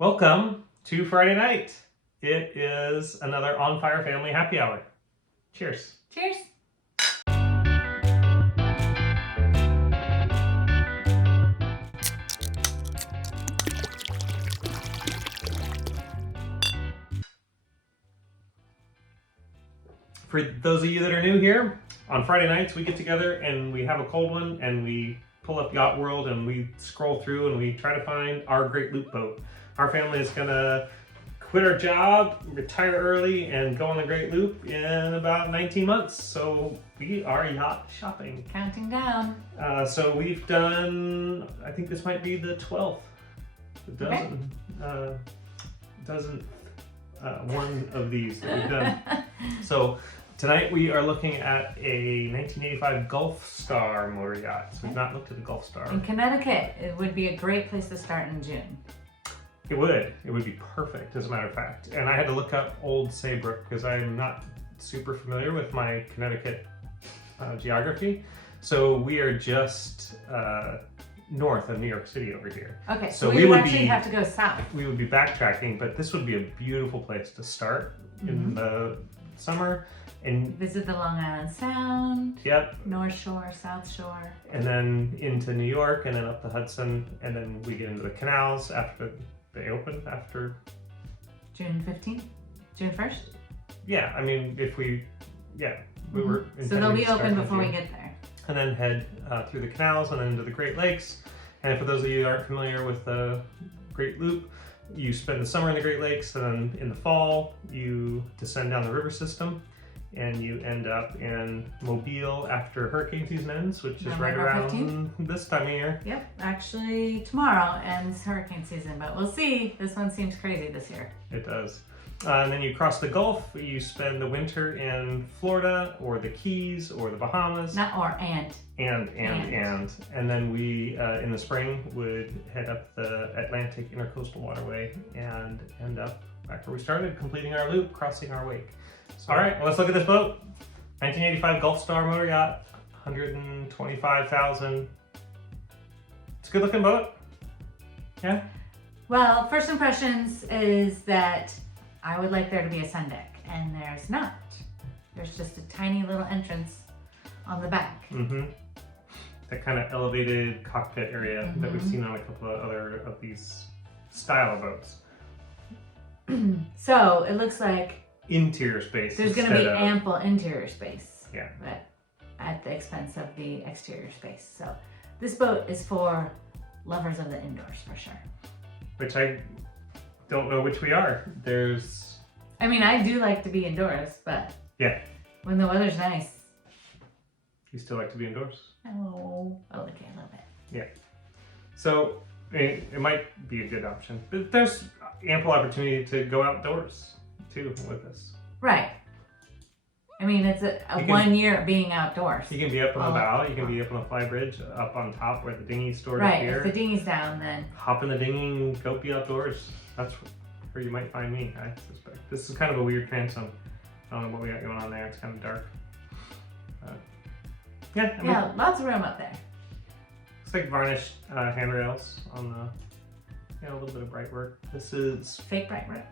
Welcome to Friday night. It is another On Fire Family Happy Hour. Cheers. Cheers. For those of you that are new here, on Friday nights we get together and we have a cold one and we pull up YachtWorld and we scroll through and we try to find our great loop boat. Our family is gonna quit our job, retire early, and go on the Great Loop in about 19 months. So we are yacht shopping. Counting down. So we've done, I think this might be the 12th. One of these that we've done. So tonight we are looking at a 1985 Gulfstar Motor Yacht. So we've not looked at the Gulfstar. In Connecticut, it would be a great place to start in June. It would be perfect, as a matter of fact. And I had to look up Old Saybrook because I'm not super familiar with my Connecticut geography. So we are just north of New York City over here. Okay, so we would actually have to go south. We would be backtracking, but this would be a beautiful place to start in the summer. And visit the Long Island Sound. Yep. North Shore, South Shore. And then into New York, and then up the Hudson, and then we get into the canals after they open after June 15th? June 1st? Yeah, I mean, if we were so they'll be open before we get there. And then head through the canals and then into the Great Lakes. And for those of you who aren't familiar with the Great Loop, you spend the summer in the Great Lakes, and then in the fall you descend down the river system and you end up in Mobile after hurricane season ends, which is right around 15th? This time of year. Yep, actually tomorrow ends hurricane season, but we'll see. This one seems crazy this year. It does. And then you cross the Gulf, you spend the winter in Florida or the Keys or the Bahamas. Not or, and. And then we, in the spring, would head up the Atlantic Intercoastal Waterway and end up back where we started, completing our loop, crossing our wake. So, all right, well, let's look at this boat. 1985 Gulfstar Motor Yacht, 125,000. It's a good looking boat. Yeah? Well, first impressions is that I would like there to be a sun deck, and there's not. There's just a tiny little entrance on the back. That kind of elevated cockpit area that we've seen on a couple of other of these style of boats. So it looks like interior space. There's going to be ample interior space. Yeah. But at the expense of the exterior space. So this boat is for lovers of the indoors for sure. Which I don't know which we are. I mean, I do like to be indoors, but yeah, when the weather's nice. You still like to be indoors? Oh, okay, a little bit. Yeah. So it might be a good option. But there's ample opportunity to go outdoors too with this. Right. I mean, it's a 1 year being outdoors. You can be up on the bow, you can be up on the fly bridge, up on top where the dinghy's stored up here. Right, if the dinghy's down, then hop in the dinghy and go be outdoors. That's where you might find me, I suspect. This is kind of a weird transom. I don't know what we got going on there. It's kind of dark. Yeah, I mean, lots of room up there. It's like varnished handrails on the, a little bit of bright work. This is fake bright work.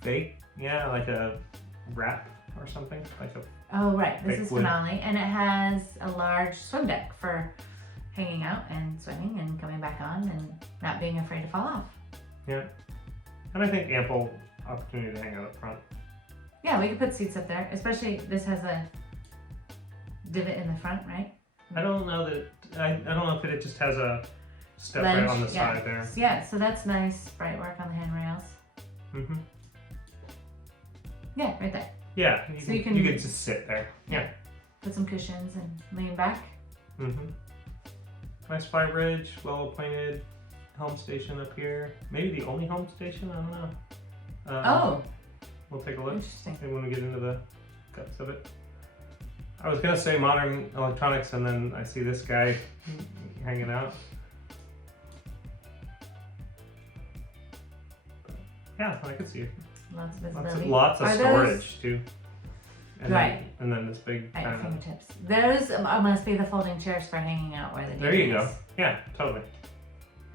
Fake, yeah, like a wrap or something, like a. Oh right, this is finale, and it has a large swim deck for hanging out and swimming and coming back on and not being afraid to fall off. Yeah, and I think ample opportunity to hang out up front. Yeah, we could put seats up there, especially this has a divot in the front, right? I don't know that. I don't know if it just has a step right on the side there. Yeah, so that's nice bright work on the handrails. Yeah, right there. Yeah, you can just sit there. Yeah. Put some cushions and lean back. Nice fly bridge, well appointed home station up here. Maybe the only home station, I don't know. We'll take a look. Interesting. When we get into the guts of it. I was gonna say modern electronics, and then I see this guy hanging out. But yeah, I could see it. Lots of visibility. Lots of storage too. And right. And then this big at your fingertips. Those must be the folding chairs for hanging out where the There you go. Yeah, totally.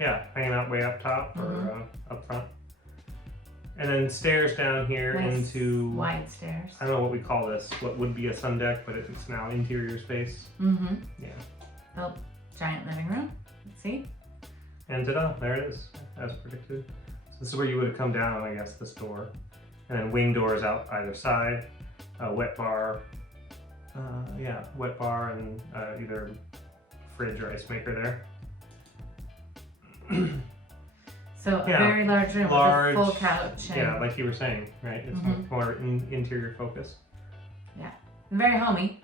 Yeah, hanging out way up top or up front. And then stairs down here Nice into, wide stairs. I don't know what we call this, what would be a sun deck, but it's now interior space. Mm-hmm. Yeah. Oh, giant living room. Let's see. And ta-da, there it is, as predicted. So this is where you would have come down, I guess, this door. And then wing doors out either side, wet bar. Yeah, wet bar and either fridge or ice maker there. So a Yeah, very large room with a full couch. And Yeah, like you were saying, right? It's Mhm. more interior focus. very homey.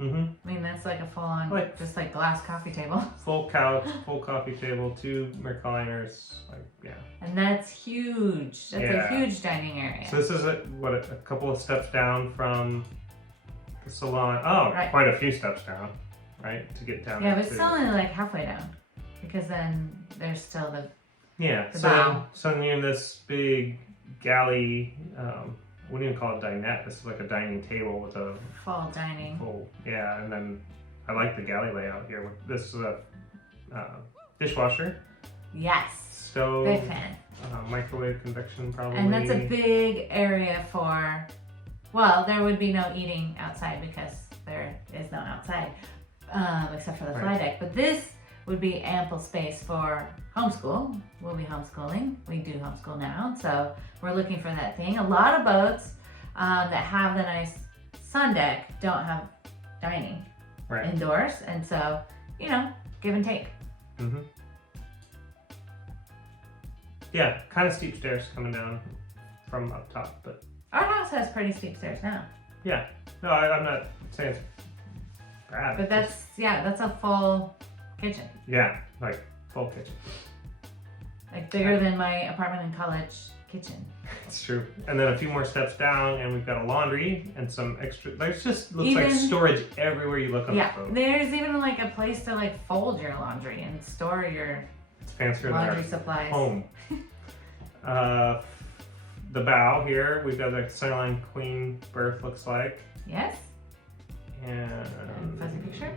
Mm-hmm. I mean, that's like a full-on, Like- just like glass coffee table. Full couch, full coffee table, 2 recliners, like, yeah. And that's huge. That's Yeah. a huge dining area. So this is a couple of steps down from the salon. Oh, Right. quite a few steps down, right? To get down yeah, there but it's too. still only like halfway down. Because then there's still the, Yeah, the so then, bow. so then you're in this big galley, we wouldn't even call it dinette. This is like a dining table with a full dining. full, yeah, and then I like the galley layout here. This is a dishwasher, Yes. stove, Big fan. microwave convection probably. And that's a big area for, well, there would be no eating outside because there is no outside, except for the fly Right. deck. But this would be ample space for homeschool. We'll be homeschooling. We do homeschool now, so we're looking for that thing. A lot of boats that have the nice sun deck don't have dining right. indoors, and so, you know, give and take. Mm-hmm. Yeah, kind of steep stairs coming down from up top, but Our house has pretty steep stairs now, yeah. No, I'm not saying it's bad. but that's a full kitchen. Yeah, like full kitchen. Like bigger than my apartment in college kitchen. It's true. And then a few more steps down, and we've got a laundry and some extra. There's just looks like Even- storage everywhere you look on Yeah, the boat. there's even like a place to like fold your laundry and store your It's fancier than laundry our supplies. home. The bow here, we've got a Centerline Queen berth, looks like, Yes. and fuzzy picture?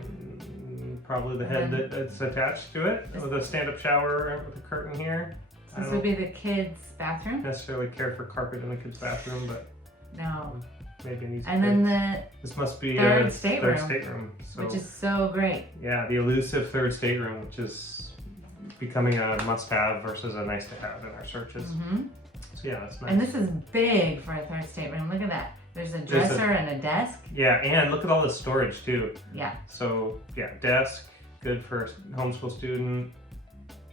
probably the head that's attached to it This- with a stand-up shower with a curtain here. I This don't would be the kids' bathroom. necessarily care for carpet in the kids' bathroom, but No. maybe it needs. And then this must be third a stateroom, third stateroom. So which is so great. yeah, the elusive third stateroom, which is becoming a must-have versus a nice-to-have in our searches. Hmm. So yeah, that's nice. And this is big for a third stateroom. Look at that. There's a There's a- dresser and a desk. Yeah, and look at all the storage too. Yeah. So yeah, desk, good for a homeschool student.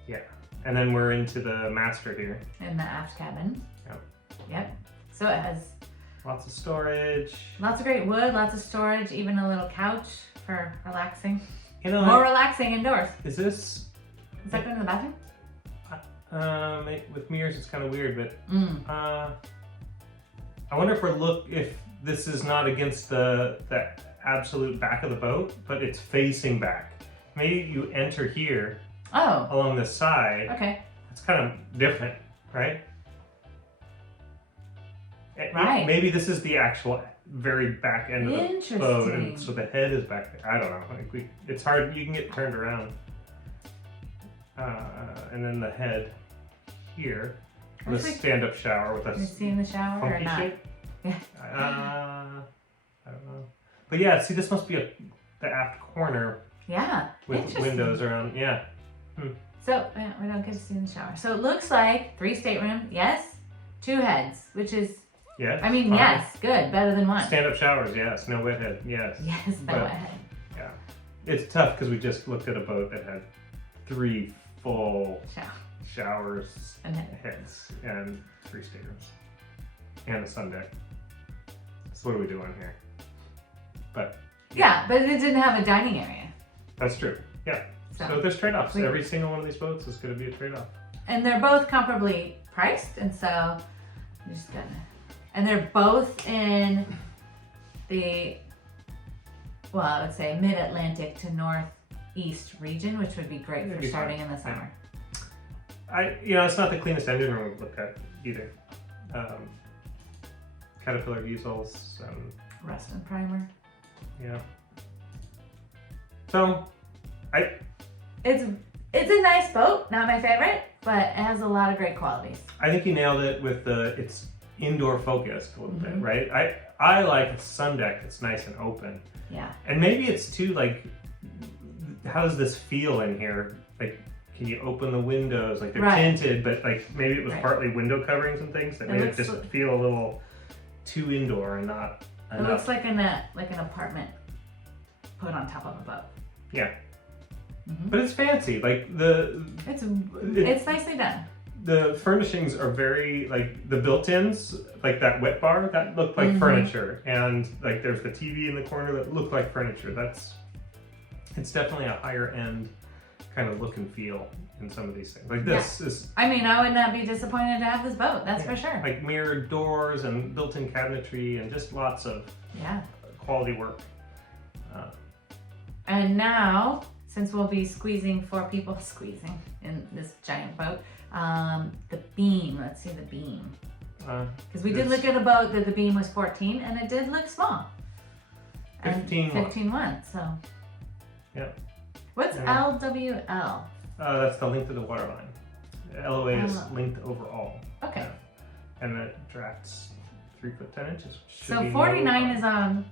Yeah, and then we're into the master here. In the aft cabin. Yep. Yep. So it has Lots of storage. lots of great wood, lots of storage, even a little couch for relaxing. You know, More relaxing indoors. is this Is that going in the bathroom? with mirrors? It's kind of weird, but Mm. I wonder if this is not against the absolute back of the boat, but it's facing back. Maybe you enter here Oh, along this side. okay. It's kind of different, right? Right. Maybe this is the actual very back end of the Interesting. boat, and so the head is back there. I don't know. Like it's hard. You can get turned around, and then the head here, the Looks like- stand-up shower with You a see in the shower or funky not? shape. Yeah. I don't know. But yeah, see, this must be the aft corner Yeah. with Interesting. windows around. Yeah. So yeah, we don't get to see in the shower. So it looks like 3 staterooms, yes, 2 heads, which is, Yeah. I mean, fine. yes, good, better than 1. Stand-up showers. Yes. No wet head. Yes. Yes, no But- head. Yeah. It's tough because we just looked at a boat that had 3 full Shower. showers, And head. heads, and 3 staterooms, and a sun deck. So what are we doing here? But Yeah, but it didn't have a dining area. that's true. Yeah. So there's trade-offs. We- Every single one of these boats is going to be a trade-off. And they're both comparably priced, and so I'm just gonna. And they're both in the, well, I would say mid-Atlantic to northeast region, which would be great It'd for be starting fine. in the summer. It's not the cleanest engine room we've looked at either. Caterpillar easels, Rust and primer. yeah. So, It's It's a nice boat, not my favorite, but it has a lot of great qualities. I think you nailed it with it's indoor focused a little bit, right? I like a sun deck that's nice and open. Yeah. And maybe it's too like, how does this feel in here? Like, can you open the windows? Like they're tinted, but like maybe it was partly window coverings and things that made it just feel a little too indoor and not enough. It looks like an apartment put on top of a boat. Yeah. But it's fancy. Like it's nicely done. The furnishings are very like the built-ins, like that wet bar that looked like furniture, and like there's the TV in the corner that looked like furniture. It's definitely a higher end kind of look and feel in some of these things. Like this is. I mean, I would not be disappointed to have this boat. That's for sure. Like mirrored doors and built-in cabinetry and just lots of quality work. And now, since we'll be squeezing 4 people in this giant boat, the beam. Let's see the beam. Because we did look at a boat that the beam was 14, and it did look small. 15.1. So. Yeah. What's LWL? That's the length of the waterline. LOA is length overall. Okay. Yeah. And it drafts 3 foot 10 inches. So 49 is on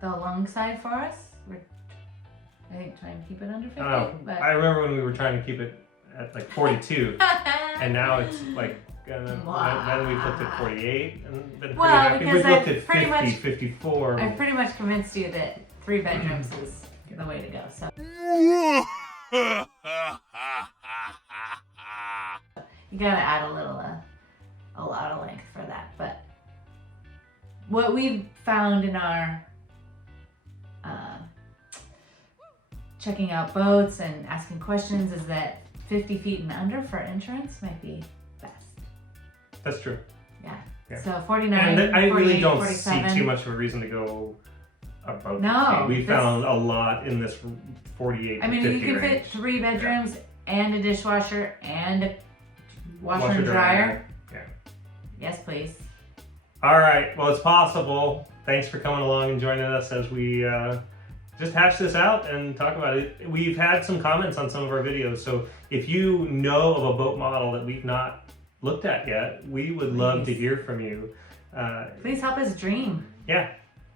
the long side for us. We're, I think, trying to keep it under 50. But... I remember when we were trying to keep it at like 42, and now it's like. Then we looked at 48, and then we looked at 50, 54. I've pretty much convinced you that 3 bedrooms is the way to go. So you gotta add a lot of length for that. But what we've found in our checking out boats and asking questions is that 50 feet and under for entrance might be best. That's true. Yeah. So 49, and I really don't 47. see too much of a reason to go above. No. We found a lot in this 48 I mean, to 50 you can range. fit 3 bedrooms and a dishwasher and a washer and dryer. Yeah. Yes, please. All right. Well, it's possible. Thanks for coming along and joining us as we just hash this out and talk about it. We've had some comments on some of our videos, so if you know of a boat model that we've not looked at yet, we would love to hear from you. Please help us dream. Yeah.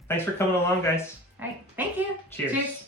Thanks for coming along, guys. All right. Thank you. Cheers.